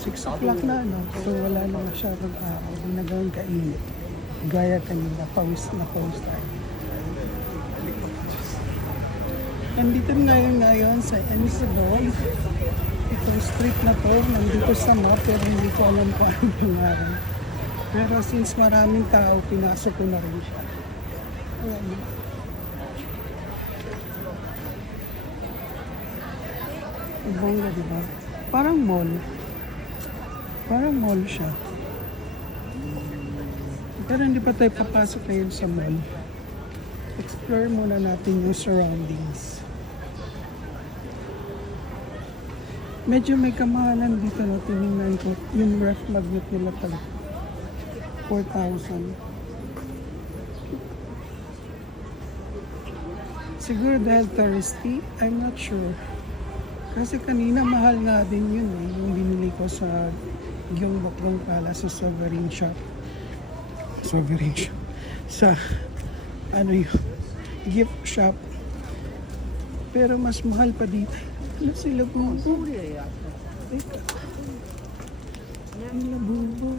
6 o'clock na, no? So wala na masyadong araw. Hindi na gawin kainit. Gaya kanina, pawis na pawis tayo. Nandito ngayon sa Encedon. Itong street na to, nandito sa map, pero hindi ko alam kung ano yung araw. Pero since maraming tao, pinasok ko na rin siya. Ayan. Bongga, diba? Parang mall. Parang mall siya. Pero hindi pa tayo papasok ngayon sa mall. Explore muna natin yung surroundings. Medyo may kamahalan dito, no? Tinignan ko yung ref magnet nila talaga. 4,000. Siguro dahil touristy, I'm not sure. Kasi kanina mahal nga din yun eh, yung binili ko sa Gyeongbokgung Palace sa Sovereign Shop. Sovereign Shop. Sa ano yun, gift shop. Pero mas mahal pa dito. Ano sila bubo? Teka. Sila bubo.